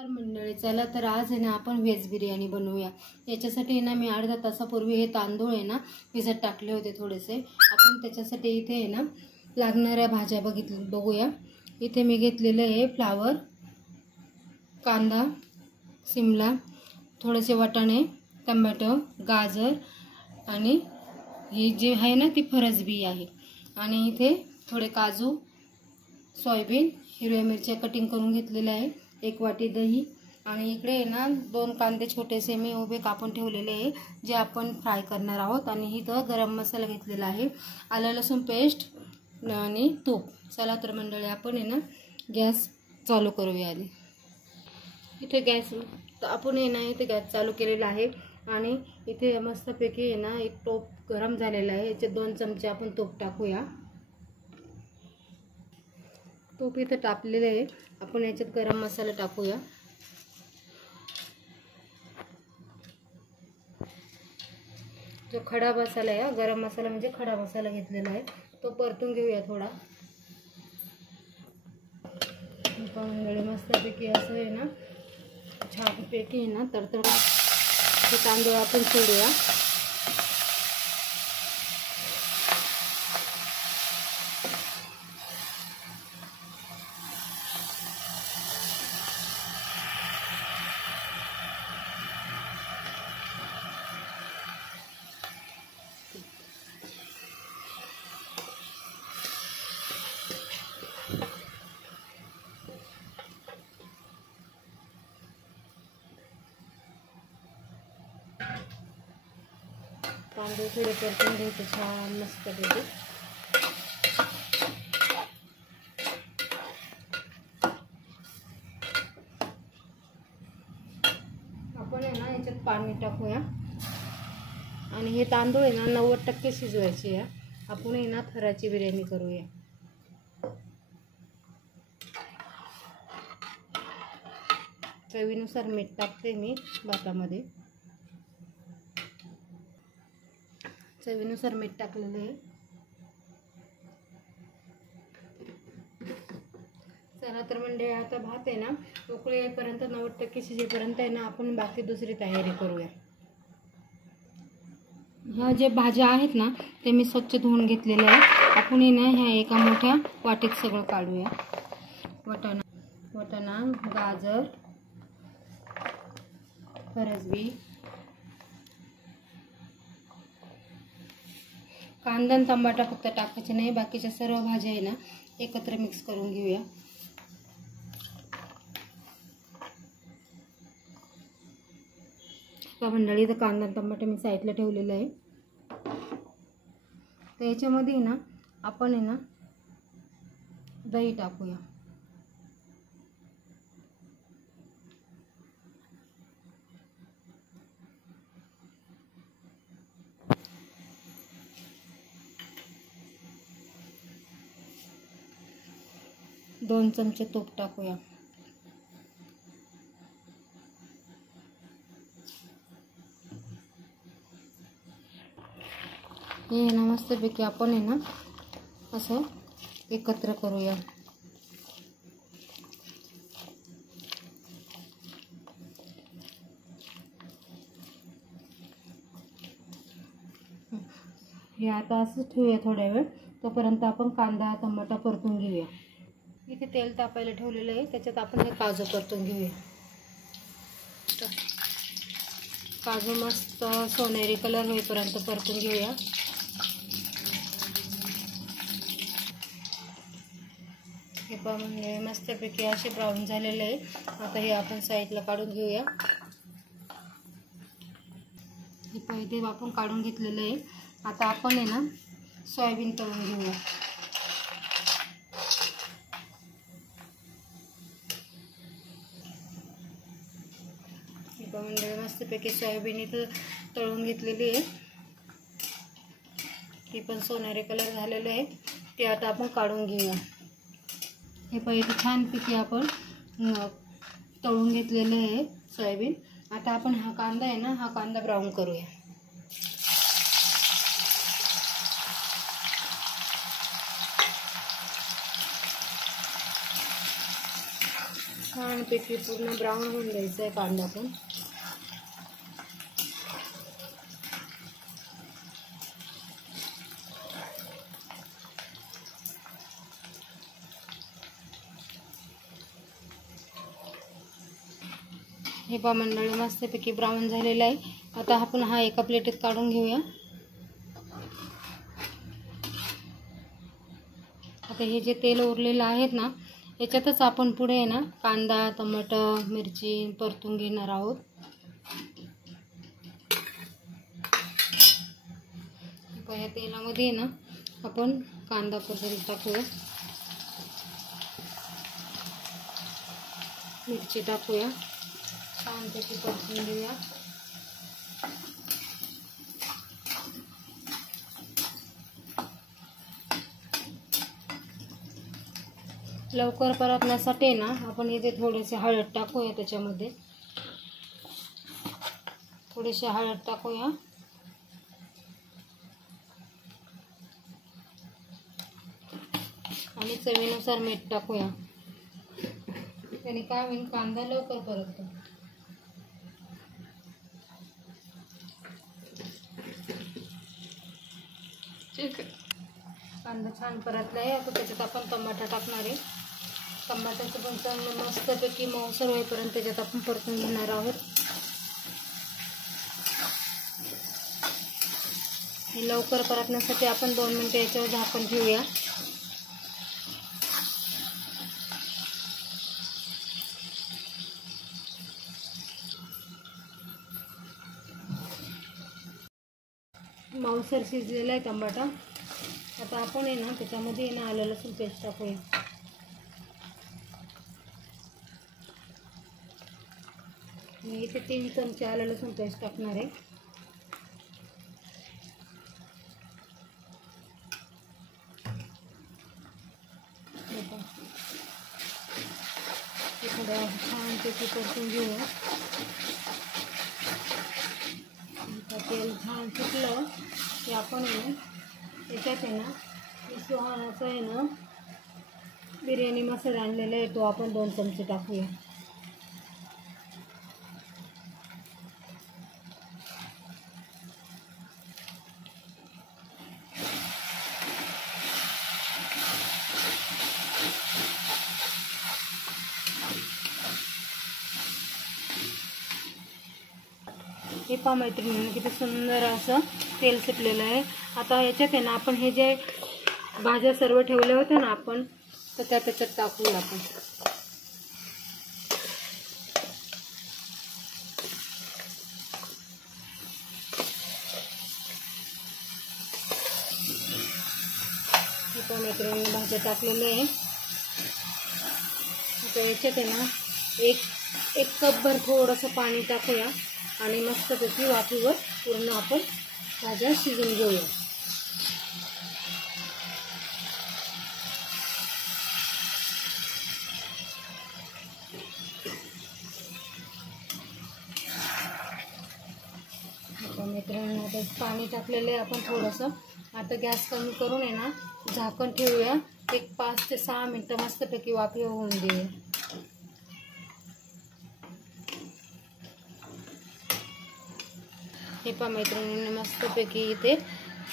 नमस्कार मंडळी, चला तर आज आहे ना आपण व्हेज बिर्याणी बनवूया। याच्यासाठी आहे ना मी अर्धा तासापूर्वी हे तांदूळ आहे ना भिजत टाकले होते थोडेसे। आपण त्याच्यासाठी इथे आहे ना लागणाऱ्या भाज्या बघूया। इथे मी घेतलेले आहे फ्लावर, कांदा, शिमला, थोडेसे वाटाणे, टोमॅटो, गाजर आणि ही जी आहे ना ती फरसबी आहे। आणि इथे थोडे काजू, सोयाबीन, हिरव्या मिरच्या कटिंग करून घेतलेल्या आहे, एक वाटी दही आणि इकडे आहे ना 2 कांदे छोटेसे मी उभे कापून ठेवलेले आहे जे आपण फ्राय करणार आहोत। आणि इथं गरम मसाला घेतलेला आहे, आलं लसूण पेस्ट आणि तूप। चला तर मंडळी आपण आहे ना गॅस चालू करूया। आधी इथे गॅस आपण आहे ना इथे गॅस चालू केलेला आहे आणि इथे मस्तपैकी आहे ना एक टोप गरम झालेला आहे। याचे 2 चमचे आपण तूप टाकूया। तूप इथे टाकलेले आहे, आपण याच्यात गरम मसाला टाकूया। जो खडा मसाला आहे, गरम मसाला म्हणजे खडा मसाला घेतलेला आहे, तो परतून घेऊया थोडा। मस्तपैकी असं आहे ना छानपैकी आहे ना तडतड ते तांदूळ आपण सोडूया। तांदूळ थोडे परतून घ्यायचे छान मस्तपैकी। आपण आहे ना याच्यात पाणी टाकूया आणि हे तांदूळ आहे ना 90% शिजवायचे आहे। आपण आहे ना थराची बिर्याणी करूया। चवीनुसार मीठ टाकते मी भातामध्ये, चवीनुसार मीठ टाकलेलं आहे। चला तर म्हणजे आता भात आहे ना उकळी येईपर्यंत 90% शिजेपर्यंत आहे ना आपण बाकी दुसरी तयारी करूया। ह्या जे भाज्या आहेत ना ते मी स्वच्छ धुवून घेतलेल्या आहेत। आपण आहे ना ह्या एका मोठ्या वाटीत सगळं काढूया। वाटाणा, गाजर, फरसबी, कांदा आणि टमाटा फक्त टाकायचे नाही, बाकीच्या सर्व भाज्या आहे ना एकत्र मिक्स करून घेऊया। मंडळी तर कांदा आणि टमाटे मी साईडला ठेवलेला आहे। तर याच्यामध्ये ना आपण आहे ना दही टाकूया। दोन चमचे तूप टाकूया। हे ना मस्तपैकी आपण आहे ना असं एकत्र करूया। हे आता असं ठेवूया थोड्या वेळ, तोपर्यंत आपण कांदा टमाटा परतून घेऊया। इथे तेल तापायला ठेवलेलं आहे, त्याच्यात आपण हे काजू परतून घेऊया। काजू मस्त सोनेरी कलर होईपर्यंत परतून घेऊया। हे म्हणजे मस्तपैकी असे ब्राऊन झालेले आहे। आता हे आपण साईडला काढून घेऊया। हे पहिले आपण काढून घेतलेलं आहे। आता आपण आहे ना सोयाबीन तळून घेऊया। म्हणजे मस्तपैकी सोयाबीन इथं तळून घेतलेली आहे, ती पण सोनेरी कलर झालेलं आहे। ते आता आपण काढून घेऊया। हे पहिले छानपैकी आपण तळून घेतलेलं आहे सोयाबीन। आता आपण हा कांदा आहे ना, हा कांदा ब्राऊन करूया। छानपैकी पूर्ण ब्राऊन होऊन द्यायचा आहे कांदा पण. हे पहा मंडळी मस्तपैकी ब्राऊन झालेला आहे. आता आपण हा एका प्लेटीत काढून घेऊया. आता हे जे तेल उरलेलं आहेत ना याच्यातच आपण पुढे आहे ना कांदा, टमाटर, मिरची परतून घेणार आहोत. या तेलामध्ये ना आपण कांदा परतून टाकूया, मिरची टाकूया, छानपैकी परतून घेऊया. लवकर परतण्यासाठी ना आपण इथे थोडेसे हळद टाकूया. त्याच्यामध्ये थोडीशी हळद टाकूया आणि चवीनुसार मीठ टाकूया. त्याने काय होईल, कांदा लवकर परततो. कांदा छान परतला आहे. आता त्याच्यात आपण टमाटर टाकणार आहे. टमाट्याचं पण चांगलं मस्तपैकी मऊसर होईपर्यंत त्याच्यात आपण परतून घेणार आहोत. हे लवकर परतण्यासाठी आपण 2 मिनिटं याच्यावर झाकण ठेवूया. मऊसर शिजलेला आहे टमाटा. आता आपण आहे ना त्याच्यामध्ये आहे ना आलं लसूण पेस्ट टाकूया. मी इथे 3 चमचे आलं लसूण पेस्ट टाकणार आहे. थोडं छानपैकी परतून घेऊया. तेल छान सुटलं की आपण आहे ना त्याच्यात आहे ना सुहानाचा आहे ना बिर्याणी मसाला आणलेला आहे तो आपण 2 चमचे टाकूया. हे पहा मैत्रिणींनो किती सुंदर असं तेल सुटलेलं आहे. आता याच्यात आहे ना आपण हे जे भाज्या सर्व ठेवल्या होत्या ना आपण तर त्या त्याच्यात टाकूया आपण. हे पहा मैत्रिणींनो भाज्या टाकलेल्या आहे. आता याच्यात आहे ना एक कपभर थोडंसं पाणी टाकूया आणि मस्तपैकी वाफेवर पूर्ण आपण भाज्या शिजून घेऊया. मित्रांनो आता पाणी टाकलेलं आहे आपण थोडंसं. आता गॅस कमी करून आहे ना झाकण ठेवूया. एक 5 ते 6 मिनटं मस्तपैकी वाफे होऊन देऊया. हे पहा मैत्रिणींनी मस्तपैकी इथे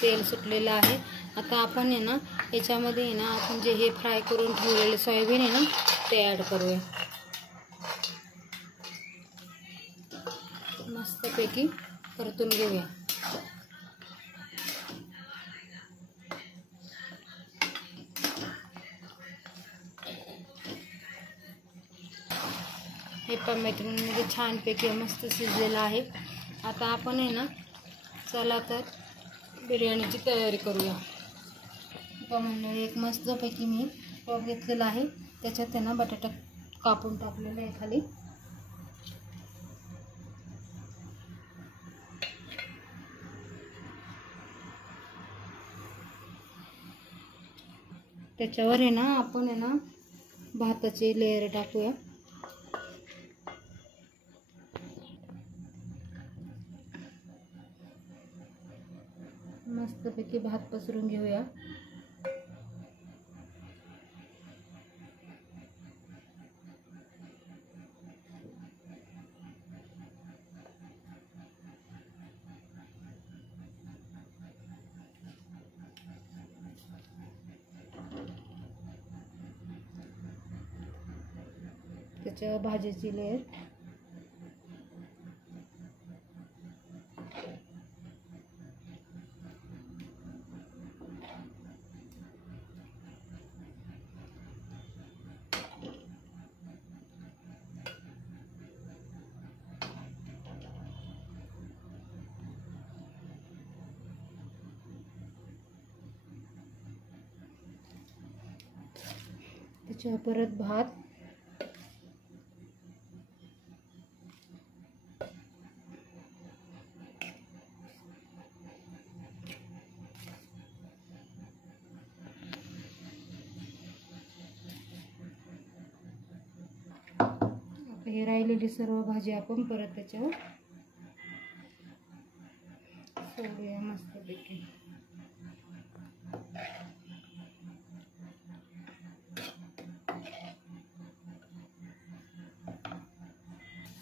तेल सुटलेलं आहे. आता आपण आहे ना याच्यामध्ये आहे ना आपण जे हे फ्राय करून ठेवलेले सोयाबीन आहे ना ते ॲड करूया. मस्तपैकी परतून घेऊया. हे पण मैत्रिणींमध्ये छानपैकी मस्त शिजलेलं आहे. आता आपण आहे ना चला तर बिर्याणीची तयारी करूया. म्हणजे एक मस्तपैकी मी टॉप घेतलेला आहे. त्याच्यात आहे ना बटाटा कापून टाकलेला आहे खाली. त्याच्यावर आहे ना आपण आहे ना भाताची लेयर टाकूया. मस्तपैकी भात पसरून घेऊया. त्याच्यावर भाजीची लेअर. त्याच्यावर परत भात. हे राहिलेली सर्व भाजी आपण परत त्याच्यावर सोडूया मस्तपैकी.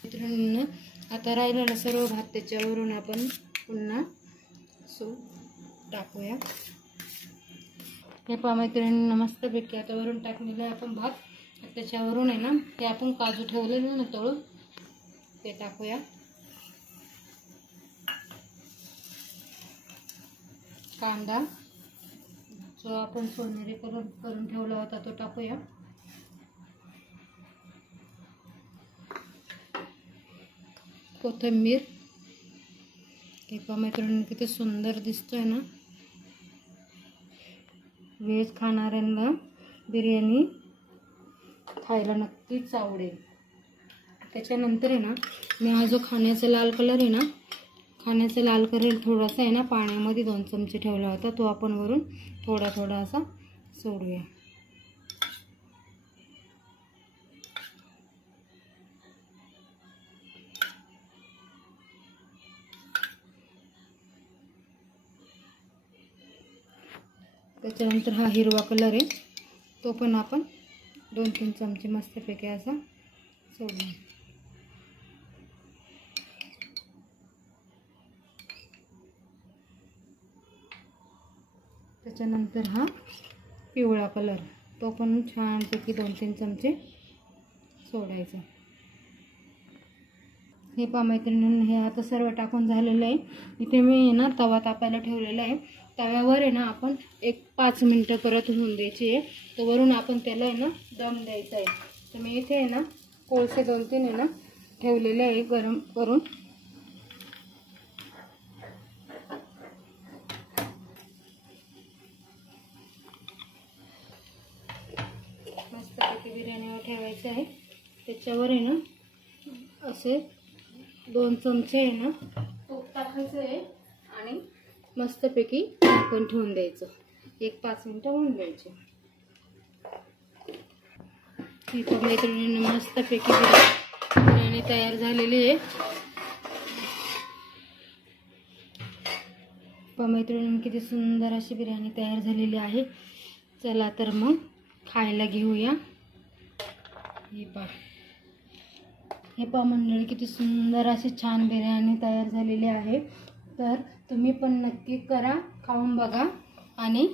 मित्रांनो, आता राहिलेला सर्व भात त्याच्यावरून आपण पुन्हा टाकूया. हे पहा मैत्रिणींना मस्तपैकी आता वरून टाकलेलं आहे आपण भात. त्याच्यावरून आहे ना ते आपण काजू ठेवलेले ना तळून ते टाकूया. कांदा जो आपण सोनेरी करून ठेवला होता तो टाकूया. कोथिंबीर. हे पहा मैत्रिणींना किती सुंदर दिसतोय ना. व्हेज खाणाऱ्यांना बिर्याणी खायला नक्कीच आवडेल. त्याच्यानंतर आहे ना मी हा जो खाण्याचा लाल कलर आहे ना, खाण्याचा लाल कलर थोडासा आहे ना पाण्यामध्ये 2 चमचे ठेवला होता, तो आपण वरून थोडा थोडा असा सोडूया. त्याच्यानंतर हा हिरवा कलर आहे तो पण आपण 2-3 चमचे मस्तपैकी असा सोडूया. त्याच्यानंतर हा पिवळा कलर तो पण छानपैकी 2-3 चमचे सोडायचा. हे पहा मैत्रिणींनो, हे आता सर्व टाकून झालेलं आहे. इथे मी ना तवा तापायला ठेवलेला आहे. तव्यावर आहे ना आपण 5 मिनटं परत होऊन द्यायची आहे. तर वरून आपण त्याला आहे ना दम द्यायचा आहे. तर मी इथे आहे ना कोळसे 2-3 आहे ना ठेवलेले आहे गरम करून. मस्तपैकी बिर्याणीवर ठेवायचं आहे. त्याच्यावर आहे ना असे 2 चमचे आहे ना तूप टाकायचं आहे आणि मस्तपैकी झाकण ठेवून द्यायचं. 5 मिनटं होऊन द्यायचे. ही तर मैत्रिणींना मस्तपैकी बिर्याणी तयार झालेली आहे. पण मैत्रिणींनी किती सुंदर अशी बिर्याणी तयार झालेली आहे. चला तर मग खायला घेऊया. हे पहा मंडळी, किती सुंदर अशी छान बिर्याणी तयार झालेली आहे. तर तुम्ही पण नक्की करा, खाऊन बघा आणि